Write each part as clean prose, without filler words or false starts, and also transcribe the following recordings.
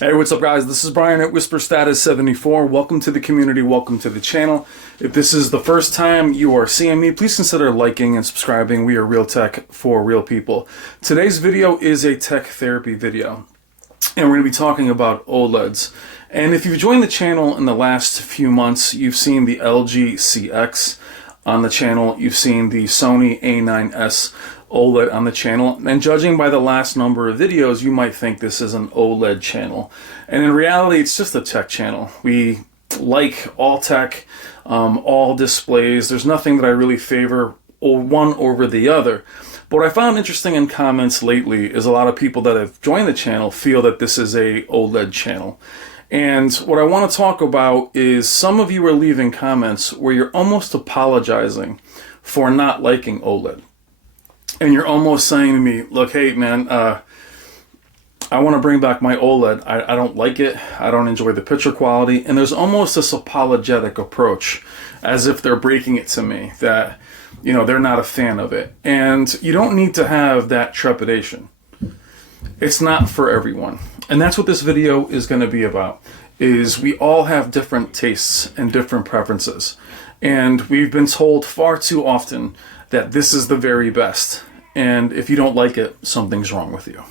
Hey, what's up guys? This is Brian at Whisper Status 74. Welcome to the community, welcome to the channel. If this is the first time you are seeing me, please consider liking and subscribing. We are real tech for real people. Today's video is a tech therapy video, and we're going to be talking about OLEDs. And if you've joined the channel in the last few months, you've seen the LG CX on the channel, you've seen the Sony A9S OLED on the channel, and judging by the last number of videos, you might think this is an OLED channel. And in reality, it's just a tech channel. We like all tech, all displays. There's nothing that I really favor one over the other. But what I found interesting in comments lately is a lot of people that have joined the channel feel that this is a OLED channel. And what I want to talk about is some of you are leaving comments where you're almost apologizing for not liking OLED. And you're almost saying to me, look, hey man, I want to bring back my OLED. I don't like it. I don't enjoy the picture quality. And there's almost this apologetic approach, as if they're breaking it to me that, you know, they're not a fan of it. And you don't need to have that trepidation. It's not for everyone. And that's what this video is going to be about, is we all have different tastes and different preferences. And we've been told far too often that this is the very best. And if you don't like it, something's wrong with you.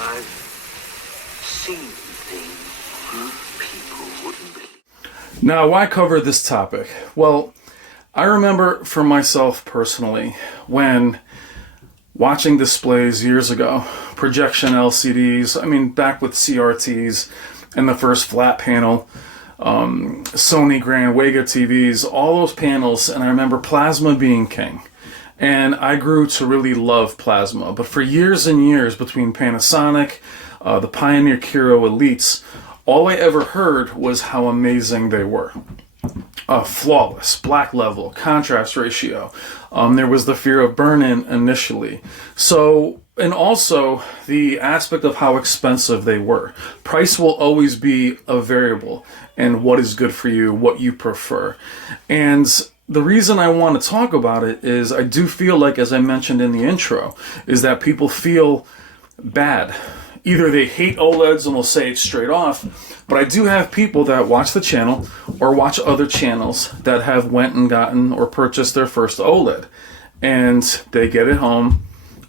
I've seen things people wouldn't believe. Now, why cover this topic? Well, I remember for myself personally, when watching displays years ago, projection LCDs, I mean, back with CRTs and the first flat panel, Sony Grand Wega TVs, all those panels, and I remember plasma being king. And I grew to really love plasma. But for years and years, between Panasonic, the Pioneer Kiro Elites, all I ever heard was how amazing they were. Flawless, black level, contrast ratio. There was the fear of burn-in initially. So, and also the aspect of how expensive they were. Price will always be a variable, and what is good for you, what you prefer. And the reason I want to talk about it is I do feel like, as I mentioned in the intro, is that people feel bad. Either they hate OLEDs and will say it straight off, but I do have people that watch the channel or watch other channels that have went and gotten or purchased their first OLED, and they get it home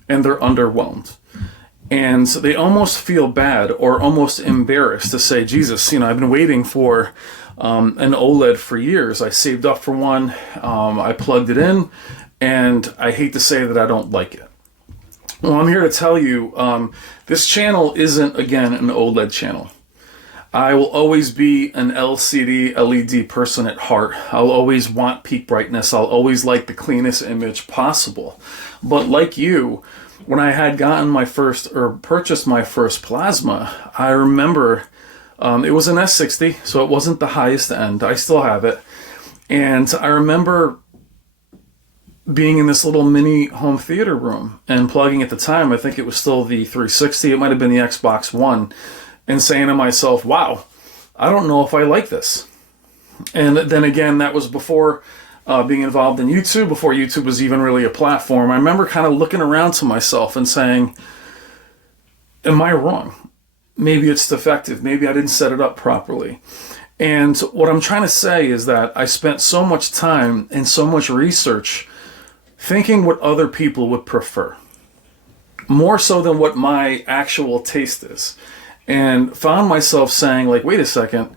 and they're underwhelmed. And they almost feel bad or almost embarrassed to say, Jesus, you know, I've been waiting for an OLED for years. I saved up for one, I plugged it in, and I hate to say that I don't like it. Well, I'm here to tell you, this channel isn't, again, an OLED channel. I will always be an LCD, LED person at heart. I'll always want peak brightness. I'll always like the cleanest image possible. But like you, when I had gotten my first, or purchased my first plasma, I remember it was an S60, so it wasn't the highest end. I still have it. And I remember being in this little mini home theater room and plugging at the time, I think it was still the 360, it might have been the Xbox One, and saying to myself, wow, I don't know if I like this. And then again, that was before being involved in YouTube, before YouTube was even really a platform. I remember kind of looking around to myself and saying, am I wrong? Maybe it's defective. Maybe I didn't set it up properly. And what I'm trying to say is that I spent so much time and so much research thinking what other people would prefer, more so than what my actual taste is, and found myself saying, like, wait a second,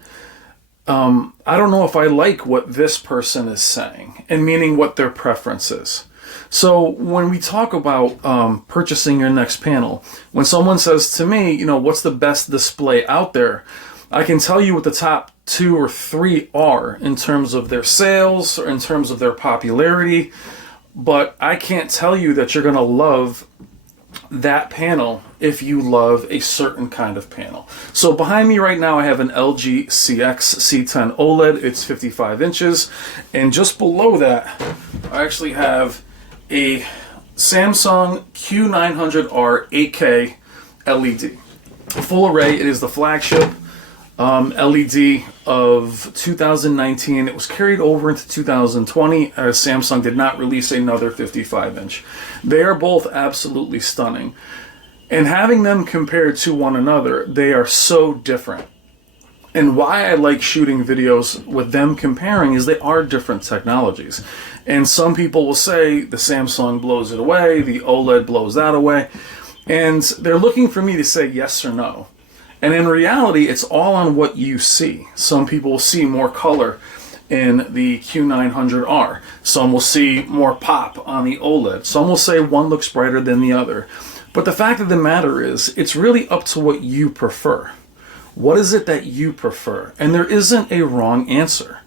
I don't know if I like what this person is saying, and meaning what their preference is. So when we talk about purchasing your next panel, when someone says to me, you know, what's the best display out there, I can tell you what the top 2 or 3 are in terms of their sales or in terms of their popularity. But I can't tell you that you're going to love that panel if you love a certain kind of panel. So behind me right now, I have an LG CX C10 OLED. It's 55 inches. And just below that, I actually have a Samsung Q900R 8K LED. Full array. It is the flagship LED of 2019. It was carried over into 2020 as Samsung did not release another 55-inch. They are both absolutely stunning. And having them compared to one another, they are so different. And why I like shooting videos with them comparing is they are different technologies. And some people will say the Samsung blows it away, the OLED blows that away. And they're looking for me to say yes or no. And in reality, it's all on what you see. Some people will see more color in the Q900R. Some will see more pop on the OLED. Some will say one looks brighter than the other. But the fact of the matter is, it's really up to what you prefer. What is it that you prefer? And there isn't a wrong answer.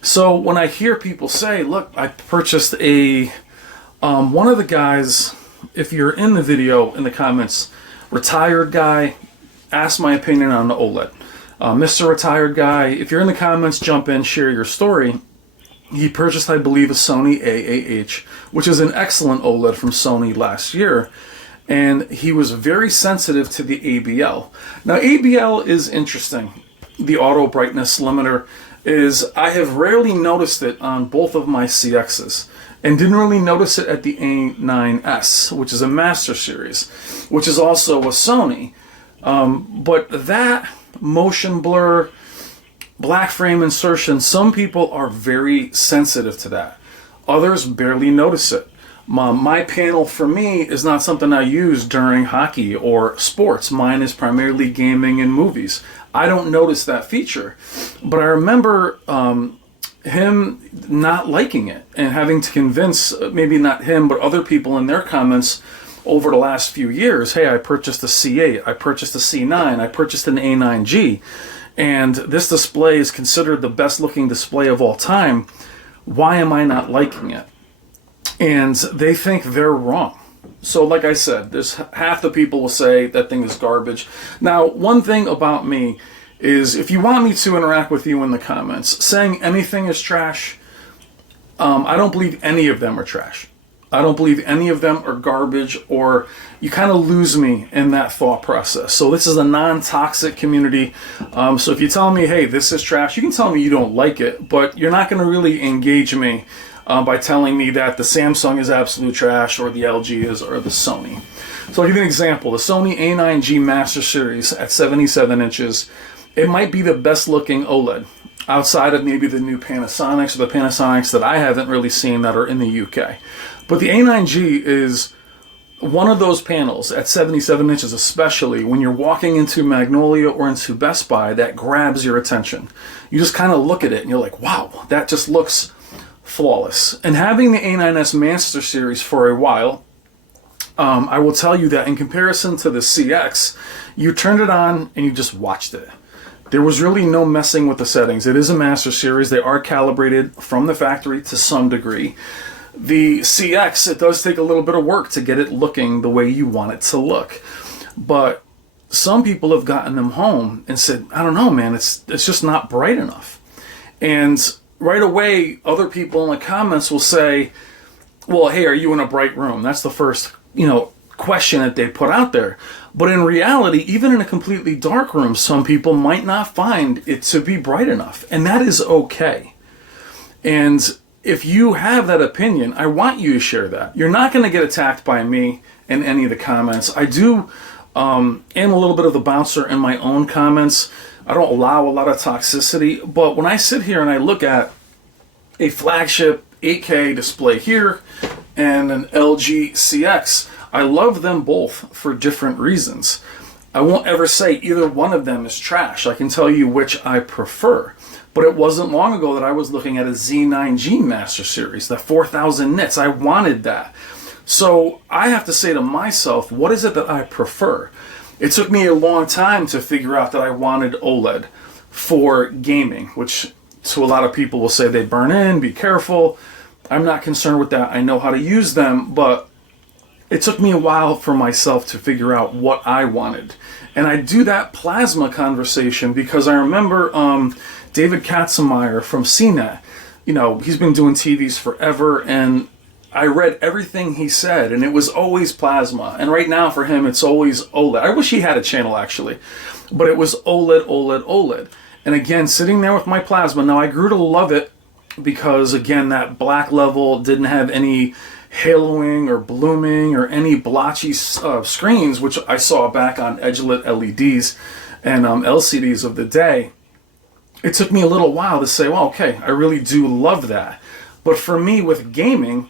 So when I hear people say, look, I purchased one of the guys, if you're in the video, in the comments, retired guy, ask my opinion on the OLED. Mr. Retired Guy, if you're in the comments, jump in, share your story. He purchased, I believe, a Sony AAH, which is an excellent OLED from Sony last year. And he was very sensitive to the ABL. Now, ABL is interesting. The auto brightness limiter is, I have rarely noticed it on both of my CXs. And didn't really notice it at the A9S, which is a Master Series, which is also a Sony. But that motion blur, black frame insertion, some people are very sensitive to that. Others barely notice it. My panel for me is not something I use during hockey or sports. Mine is primarily gaming and movies. I don't notice that feature. But I remember him not liking it and having to convince, maybe not him, but other people in their comments over the last few years, hey, I purchased a C8, I purchased a C9, I purchased an A9G, and this display is considered the best looking display of all time. Why am I not liking it? And they think they're wrong. So like I said, there's half the people will say that thing is garbage. Now, one thing about me is if you want me to interact with you in the comments, saying anything is trash, I don't believe any of them are trash. I don't believe any of them are garbage, or you kind of lose me in that thought process. So this is a non-toxic community. So if you tell me, hey, this is trash, you can tell me you don't like it, but you're not going to really engage me by telling me that the Samsung is absolute trash or the LG is or the Sony. So I'll give you an example. The Sony A9G Master Series at 77 inches, it might be the best looking OLED outside of maybe the new Panasonics or the Panasonics that I haven't really seen that are in the UK. But the A9G is one of those panels at 77 inches, especially when you're walking into Magnolia or into Best Buy, that grabs your attention. You just kind of look at it and you're like, wow, that just looks flawless. And having the A9S Master Series for a while, I will tell you that in comparison to the CX, you turned it on and you just watched it. There was really no messing with the settings. It is a Master Series. They are calibrated from the factory to some degree. The CX, it does take a little bit of work to get it looking the way you want it to look. But some people have gotten them home and said, I don't know, man, it's just not bright enough. And right away, other people in the comments will say, well, hey, are you in a bright room? That's the first, question that they put out there. But in reality, even in a completely dark room, some people might not find it to be bright enough. And that is okay. And if you have that opinion, I want you to share that. You're not going to get attacked by me in any of the comments. I do am a little bit of the bouncer in my own comments. I don't allow a lot of toxicity. But when I sit here and I look at a flagship 8K display here and an LG CX, I love them both for different reasons. I won't ever say either one of them is trash. I can tell you which I prefer. But it wasn't long ago that I was looking at a Z9G Master Series, the 4000 nits. I wanted that. So I have to say to myself, what is it that I prefer? It took me a long time to figure out that I wanted OLED for gaming, which to a lot of people will say they burn in, be careful. I'm not concerned with that. I know how to use them, but it took me a while for myself to figure out what I wanted. And I do that plasma conversation because I remember David Katzenmeyer from CNET, he's been doing TVs forever, and I read everything he said, and it was always plasma. And right now for him, it's always OLED. I wish he had a channel actually, but it was OLED, OLED, OLED. And again, sitting there with my plasma, now I grew to love it because again, that black level didn't have any haloing or blooming or any blotchy screens, which I saw back on edge-lit LEDs and LCDs of the day. It took me a little while to say, well, okay, I really do love that. But for me with gaming,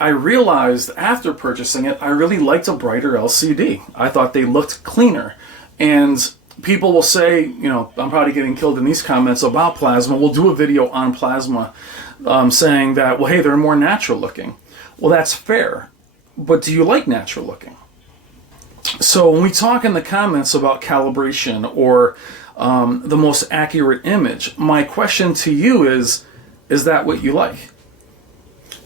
I realized after purchasing it, I really liked a brighter LCD. I thought they looked cleaner. And people will say, you know, I'm probably getting killed in these comments about plasma. We'll do a video on plasma saying that, well, hey, they're more natural looking. Well, that's fair. But do you like natural looking? So when we talk in the comments about calibration or the most accurate image, my question to you is that what you like?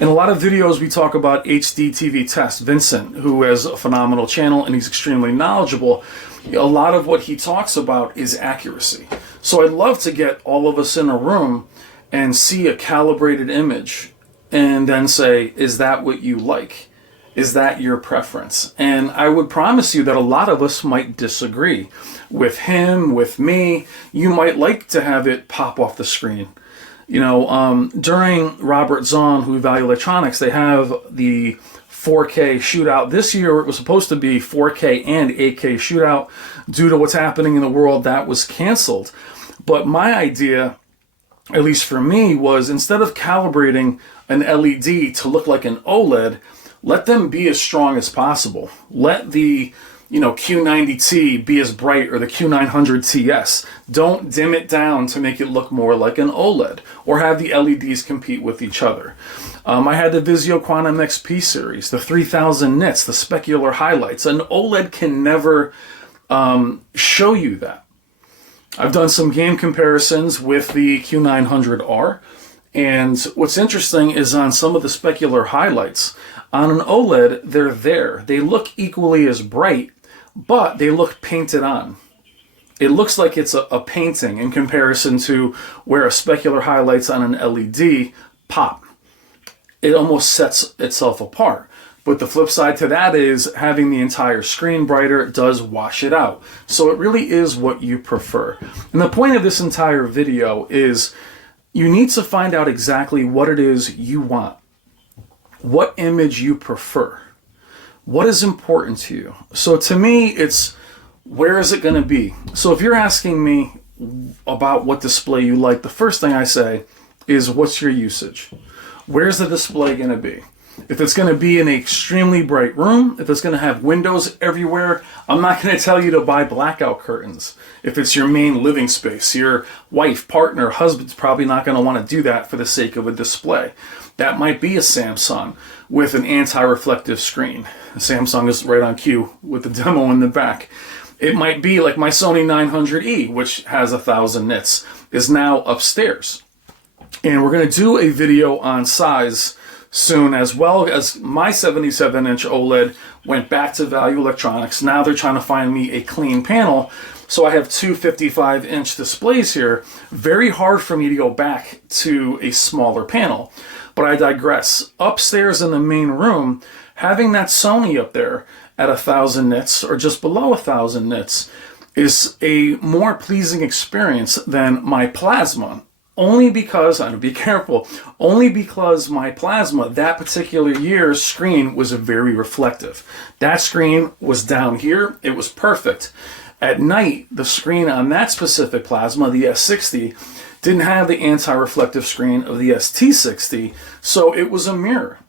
In a lot of videos, we talk about HD TV Test. Vincent, who has a phenomenal channel and he's extremely knowledgeable, a lot of what he talks about is accuracy. So I'd love to get all of us in a room and see a calibrated image and then say, is that what you like? Is that your preference? And I would promise you that a lot of us might disagree. With him, with me, you might like to have it pop off the screen. You know, during Robert Zahn, who Value Electronics, they have the 4K shootout. This year it was supposed to be 4K and 8K shootout. Due to what's happening in the world, that was canceled. But my idea, at least for me, was instead of calibrating an LED to look like an OLED, let them be as strong as possible. Let the Q90T be as bright, or the Q900 TS. Don't dim it down to make it look more like an OLED, or have the LEDs compete with each other. I had the Vizio Quantum XP series, the 3000 nits, the specular highlights. An OLED can never show you that. I've done some game comparisons with the Q900R, and what's interesting is on some of the specular highlights, on an OLED, they're there. They look equally as bright, but they look painted on. It looks like it's a painting in comparison to where a specular highlights on an LED pop. It almost sets itself apart. But the flip side to that is having the entire screen brighter does wash it out. So it really is what you prefer. And the point of this entire video is you need to find out exactly what it is you want. What image you prefer. What is important to you? So to me, it's where is it going to be? So if you're asking me about what display you like, the first thing I say is what's your usage? Where's the display going to be? If it's going to be in an extremely bright room, if it's going to have windows everywhere, I'm not going to tell you to buy blackout curtains. If it's your main living space, your wife, partner, husband's probably not going to want to do that for the sake of a display. That might be a Samsung with an anti-reflective screen. Samsung is right on cue with the demo in the back. It might be like my Sony 900E, which has 1000 nits, is now upstairs. And we're going to do a video on size soon, as well as my 77-inch OLED went back to Value Electronics. Now they're trying to find me a clean panel. So I have two 55-inch displays here. Very hard for me to go back to a smaller panel. But I digress. Upstairs in the main room, having that Sony up there at 1000 nits or just below 1000 nits is a more pleasing experience than my plasma. Only because, and be careful, only because my plasma that particular year's screen was very reflective. That screen was down here, it was perfect. At night, the screen on that specific plasma, the S60, didn't have the anti-reflective screen of the ST60, so it was a mirror.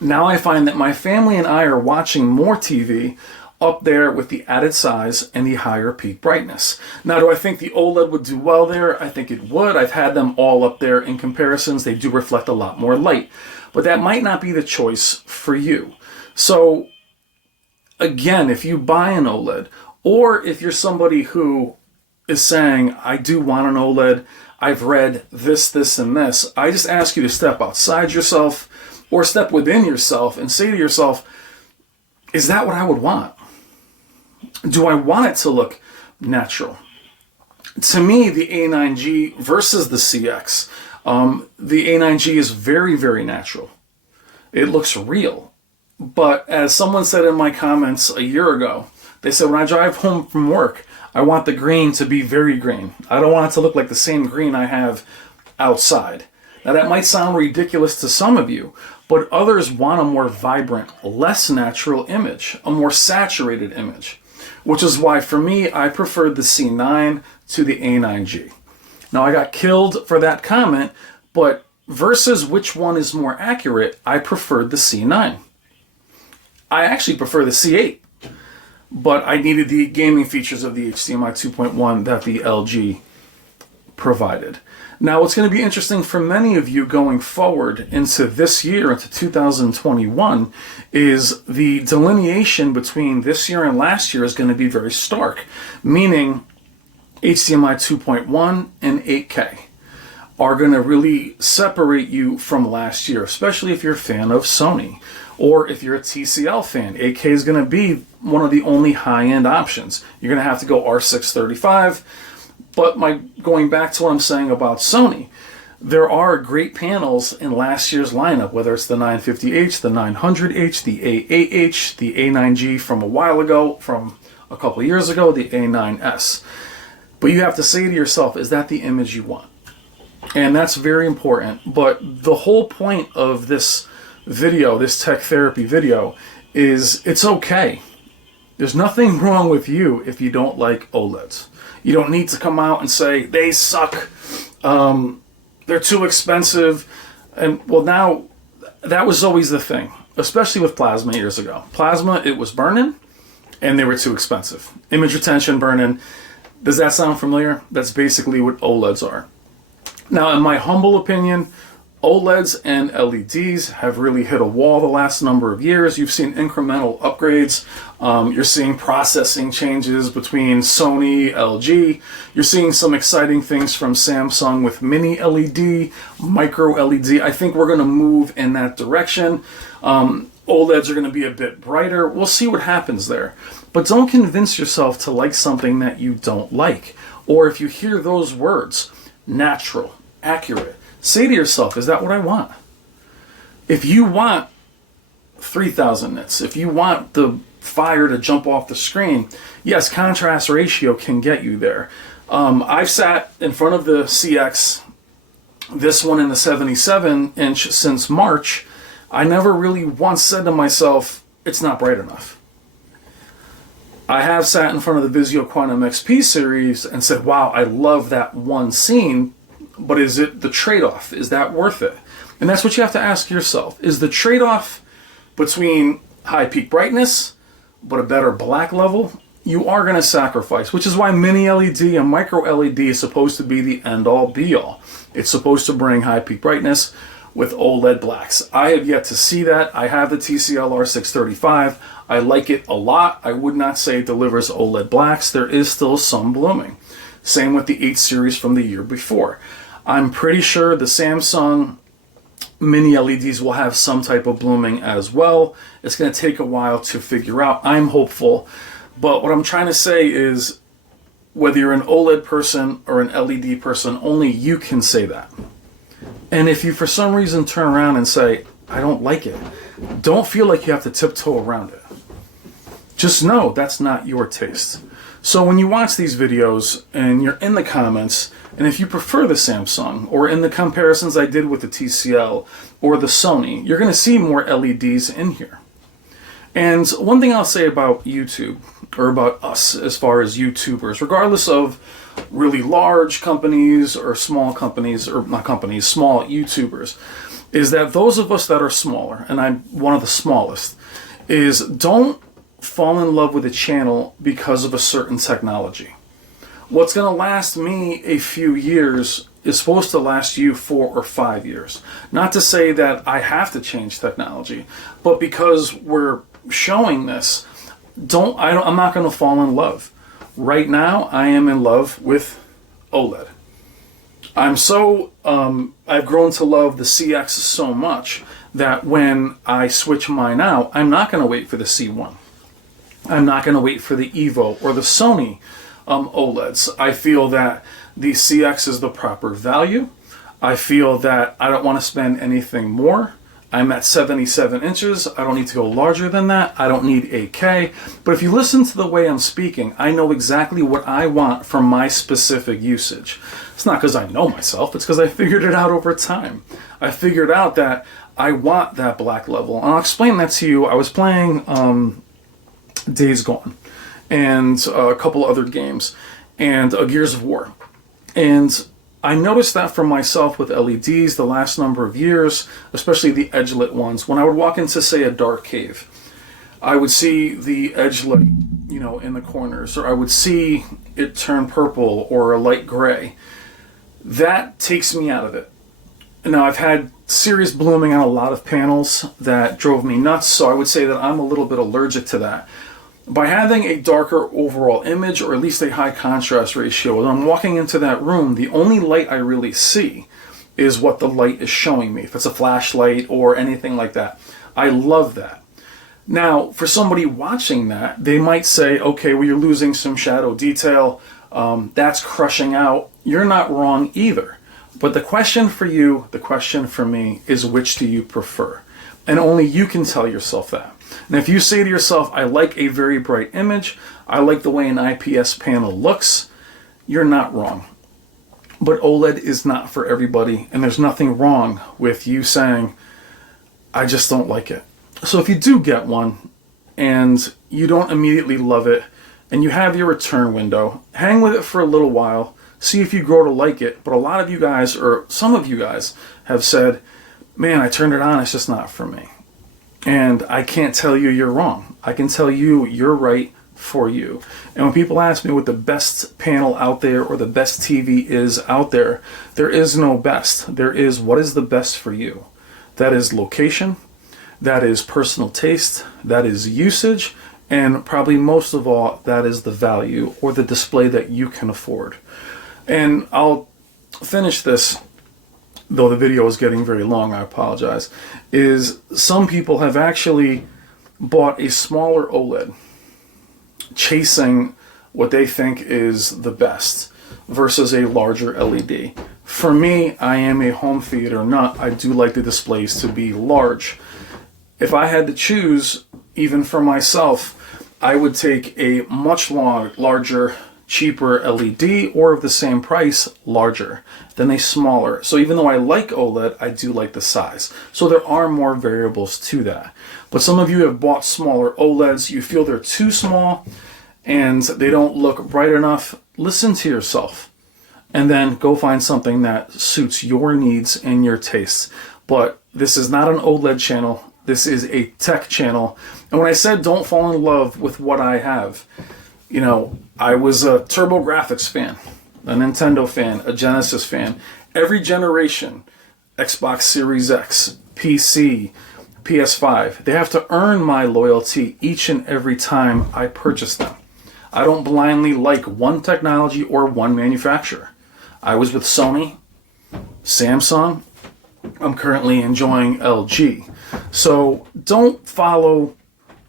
Now I find that my family and I are watching more TV up there with the added size and the higher peak brightness. Now, do I think the OLED would do well there? I think it would. I've had them all up there in comparisons. They do reflect a lot more light, but that might not be the choice for you. So again, if you buy an OLED, or if you're somebody who is saying, I do want an OLED, I've read this, this, and this, I just ask you to step outside yourself or step within yourself and say to yourself, is that what I would want? Do I want it to look natural? To me, the A9G versus the CX, the A9G is very, very natural. It looks real. But as someone said in my comments a year ago, they said, when I drive home from work, I want the green to be very green. I don't want it to look like the same green I have outside. Now that might sound ridiculous to some of you, but others want a more vibrant, less natural image, a more saturated image, which is why for me, I preferred the C9 to the A9G. Now I got killed for that comment, but versus which one is more accurate, I preferred the C9. I actually prefer the C8, but I needed the gaming features of the HDMI 2.1 that the LG provided. Now, what's going to be interesting for many of you going forward into this year, into 2021, is the delineation between this year and last year is going to be very stark, meaning HDMI 2.1 and 8K are going to really separate you from last year, especially if you're a fan of Sony. Or if you're a TCL fan, 8K is going to be one of the only high-end options. You're going to have to go R635. But going back to what I'm saying about Sony, there are great panels in last year's lineup, whether it's the 950H, the 900H, the A8H, the A9G from a while ago, from a couple of years ago, the A9S. But you have to say to yourself, is that the image you want? And that's very important. But the whole point of this video, this tech therapy video, is it's okay. There's nothing wrong with you if you don't like OLEDs. You don't need to come out and say, they suck, they're too expensive. And well, now, that was always the thing, especially with plasma years ago. Plasma, it was burning, and they were too expensive. Image retention, burning. Does that sound familiar? That's basically what OLEDs are. Now, in my humble opinion, OLEDs and LEDs have really hit a wall the last number of years. You've seen incremental upgrades. You're seeing processing changes between Sony, LG. You're seeing some exciting things from Samsung with mini LED, micro LED. I think we're going to move in that direction. OLEDs are going to be a bit brighter. We'll see what happens there. But don't convince yourself to like something that you don't like. Or if you hear those words, natural, accurate, say to yourself, is that what I want? If you want 3,000 nits, if you want the fire to jump off the screen, yes, contrast ratio can get you there. I've sat in front of the CX, this one in the 77-inch, since March. I never really once said to myself, it's not bright enough. I have sat in front of the Vizio Quantum XP series and said, wow, I love that one scene, but is it the trade-off? Is that worth it? And that's what you have to ask yourself. Is the trade-off between high peak brightness but a better black level? You are going to sacrifice, which is why mini LED and micro LED is supposed to be the end-all be-all. It's supposed to bring high peak brightness with OLED blacks. I have yet to see that. I have the TCL R635. I like it a lot. I would not say it delivers OLED blacks. There is still some blooming. Same with the 8 series from the year before. I'm pretty sure the Samsung mini LEDs will have some type of blooming as well. It's going to take a while to figure out. I'm hopeful. But what I'm trying to say is, whether you're an OLED person or an LED person, only you can say that. And if you for some reason turn around and say, I don't like it, don't feel like you have to tiptoe around it. Just know that's not your taste. So when you watch these videos and you're in the comments, and if you prefer the Samsung, or in the comparisons I did with the TCL or the Sony, you're going to see more LEDs in here. And one thing I'll say about YouTube, or about us as far as YouTubers, regardless of really large companies or small companies, or not companies, small YouTubers, is that those of us that are smaller, and I'm one of the smallest, is don't fall in love with a channel because of a certain technology. What's going to last me a few years is supposed to last you 4 or 5 years. Not to say that I have to change technology, but because we're showing this, I'm not going to fall in love. Right now, I am in love with OLED. I've grown to love the CX so much that when I switch mine out, I'm not going to wait for the C1. I'm not going to wait for the Evo or the Sony OLEDs. I feel that the CX is the proper value. I feel that I don't want to spend anything more. I'm at 77 inches. I don't need to go larger than that. I don't need 8K. But if you listen to the way I'm speaking, I know exactly what I want for my specific usage. It's not because I know myself. It's because I figured it out over time. I figured out that I want that black level. And I'll explain that to you. I was playing Days Gone and a couple other games and Gears of War. And I noticed that for myself with LEDs the last number of years, especially the edge-lit ones. When I would walk into, say, a dark cave, I would see the edge light, in the corners, or I would see it turn purple or a light gray. That takes me out of it. Now, I've had serious blooming on a lot of panels that drove me nuts, so I would say that I'm a little bit allergic to that. By having a darker overall image, or at least a high contrast ratio, when I'm walking into that room, the only light I really see is what the light is showing me, if it's a flashlight or anything like that. I love that. Now, for somebody watching that, they might say, okay, well, you're losing some shadow detail. That's crushing out. You're not wrong either. But the question for you, the question for me, is which do you prefer? And only you can tell yourself that. And if you say to yourself, I like a very bright image, I like the way an IPS panel looks, you're not wrong. But OLED is not for everybody, and there's nothing wrong with you saying, I just don't like it. So if you do get one, and you don't immediately love it, and you have your return window, hang with it for a little while, see if you grow to like it. But a lot of you guys, or some of you guys, have said, man, I turned it on, it's just not for me. And I can't tell you you're wrong. I can tell you you're right for you. And when people ask me what the best panel out there or the best TV is out there, there is no best. There is what is the best for you. That is location, that is personal taste, that is usage, and probably most of all, that is the value or the display that you can afford. And I'll finish this, though the video is getting very long, I apologize, is some people have actually bought a smaller OLED, chasing what they think is the best, versus a larger LED. For me, I am a home theater nut. I do like the displays to be large. If I had to choose, even for myself, I would take a much larger, cheaper LED, or of the same price, larger than a smaller. So even though I like OLED, I do like the size. So there are more variables to that. But some of you have bought smaller OLEDs, you feel they're too small and they don't look bright enough. Listen to yourself and then go find something that suits your needs and your tastes. But this is not an OLED channel. This is a tech channel. And when I said don't fall in love with what I have, I was a TurboGrafx fan, a Nintendo fan, a Genesis fan. Every generation, Xbox Series X, PC, PS5, they have to earn my loyalty each and every time I purchase them. I don't blindly like one technology or one manufacturer. I was with Sony, Samsung. I'm currently enjoying LG. So don't follow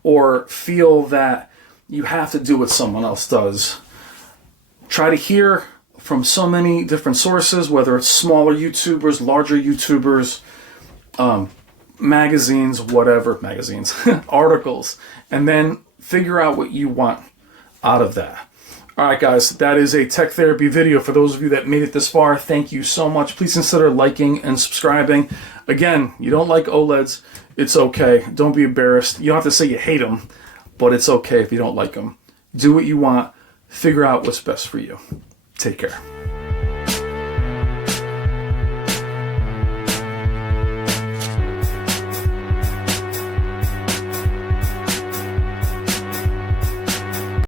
or feel that you have to do what someone else does. Try to hear from so many different sources, whether it's smaller YouTubers, larger YouTubers, magazines, articles, and then figure out what you want out of that. All right, guys, that is a tech therapy video. For those of you that made it this far, thank you so much. Please consider liking and subscribing. Again, you don't like OLEDs, it's okay. Don't be embarrassed. You don't have to say you hate them, but it's okay if you don't like them. Do what you want. Figure out what's best for you. Take care.